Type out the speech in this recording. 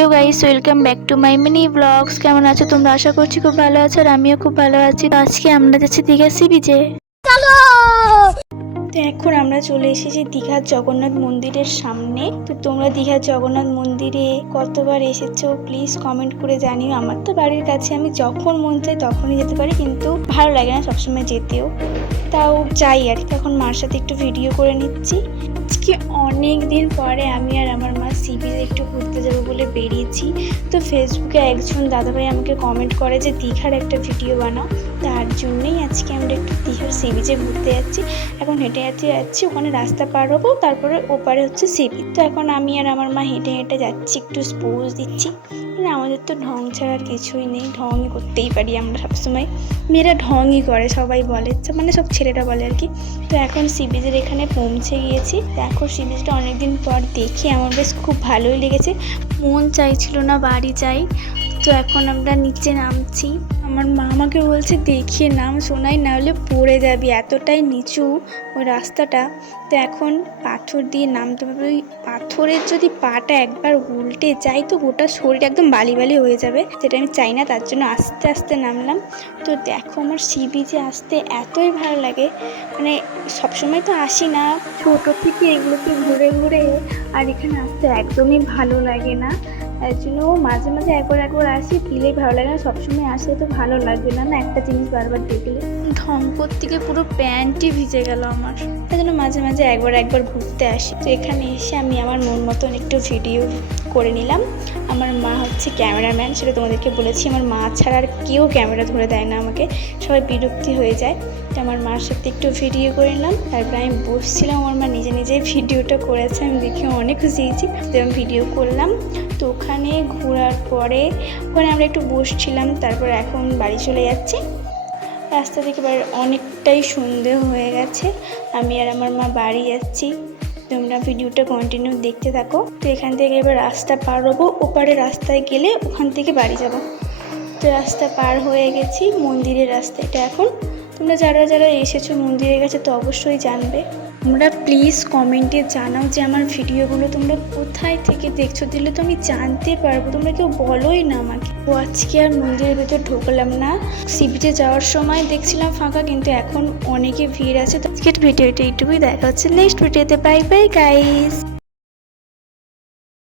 Hello guys, welcome back to my mini vlogs. কেমন আছো তোমরা? আশা করছি খুব ভালো আছো, আর আমিও খুব ভালো আছি। তো আজকে আমরা যাচ্ছি দীঘা সি বিচে। তো এখন আমরা চলে এসেছি দীঘার জগন্নাথ মন্দিরের সামনে। তো তোমরা দীঘার জগন্নাথ মন্দিরে কতবার এসেছো প্লিজ কমেন্ট করে জানিও। আমার তো বাড়ির কাছে, আমি যখন মন চাই তখনই যেতে পারি, কিন্তু ভালো লাগে না সবসময় যেতেও, তাও যাই আর কি। এখন মার সাথে একটু ভিডিও করে নিচ্ছি। আজকে অনেক দিন পরে আমি আর আমার মা সি বিচে একটু ঘুরতে যাবো বলে বেরিয়েছি। তো ফেসবুকে একজন দাদাভাই আমাকে কমেন্ট করে যে দীঘার একটা ভিডিও বানাও, তার জন্যই আজকে আমরা একটু দীঘার সি বিচে ঘুরতে যাচ্ছি। এখন হেঁটে হেঁটে যাচ্ছি, ওখানে রাস্তা পার হবো, তারপরে ওপারে হচ্ছে সি বিচ। তো এখন আমি আর আমার মা হেঁটে হেঁটে যাচ্ছি, একটু পোজ দিচ্ছি। আমাদের তো ঢং ছাড়া আর কিছুই নেই, ঢংই করতেই পারি আমরা সবসময়। মেয়েরা ঢংই করে সবাই বলে, মানে সব ছেলেরা বলে আর কি। তো এখন সি বিচের এখানে পৌঁছে গিয়েছি। দেখো সি বিচটা অনেকদিন পর দেখি আমার বেশ খুব ভালোই লেগেছে, মন চাইছিল না বাড়ি যাই। তো এখন আমরা নিচে নামছি। আমার মা আমাকে বলছে দেখিয়ে নাম, শোনাই না হলে পড়ে যাবি, এতটাই নিচু ওই রাস্তাটা। তো এখন পাথর দিয়ে নামতে হবে। ওই পাথরের যদি পাটা একবার উল্টে যায় তো গোটা শরীর একদম বালি বালি হয়ে যাবে, যেটা আমি চাই না, তার জন্য আস্তে আস্তে নামলাম। তো দেখো আমার সি বিচে আসতে এতই ভালো লাগে, মানে সবসময় তো আসি না, ছোটো থেকে এগুলোকে ঘুরে ঘুরে, আর এখানে আসতে একদমই ভালো লাগে না। তার জন্য মাঝে মাঝে একবার আসি, দিলেই ভালো লাগে না, সবসময় আসলে তো ভালো লাগবে না, একটা জিনিস বারবার দেখলে। ঢঙ্কর থেকে পুরো প্যান্টই ভিজে গেল আমার, তাই জন্য মাঝে মাঝে একবার ঘুরতে আসি। তো এখানে এসে আমি আমার মন মতন একটু ভিডিও করে নিলাম। আমার মা হচ্ছে ক্যামেরাম্যান, সেটা তোমাদেরকে বলেছি। আমার মা ছাড়া আর কেউ ক্যামেরা ধরে দেয় না আমাকে, সবাই বিরক্তি হয়ে যায়। তো আমার মার সাথে একটু ভিডিও করে নিলাম, তারপরে আমি বসছিলাম, আমার মা নিজে নিজেই ভিডিওটা করেছে, আমি দেখে অনেক খুশি হয়েছি। তো আমি ভিডিও করলাম। তো ওখানে ঘোরার পরে ওখানে আমরা একটু বসছিলাম, তারপর এখন বাড়ি চলে যাচ্ছি। রাস্তা থেকে অনেকটাই সন্ধে হয়ে গেছে, আমি আর আমার মা বাড়ি যাচ্ছি। তোমরা ভিডিওটা কন্টিনিউ দেখতে থাকো। তো এখান থেকে এবার রাস্তা পার হবো, ওপারে রাস্তায় গেলে ওখান থেকে বাড়ি যাব। তো রাস্তা পার হয়ে গেছি, মন্দিরের রাস্তা এটা এখন। তোমরা যারা যারা এসেছো মন্দিরের কাছে তো অবশ্যই জানবে। তোমরা প্লিজ কমেন্টে জানাও যে আমার ভিডিওগুলো তোমরা কোথায় থেকে দেখছো, দিলে তো আমি জানতে পারবো। তোমরা কেউ বলোই না আমাকে। ও আজকে আর মন্দিরের ভেতর ঢুকলাম না, সি বিচে যাওয়ার সময় দেখছিলাম ফাঁকা, কিন্তু এখন অনেকে ভিড় আছে। তো আজকের ভিডিওটা এইটুকুই, দেখা হচ্ছে নেক্সট ভিডিওতে। Bye bye guys.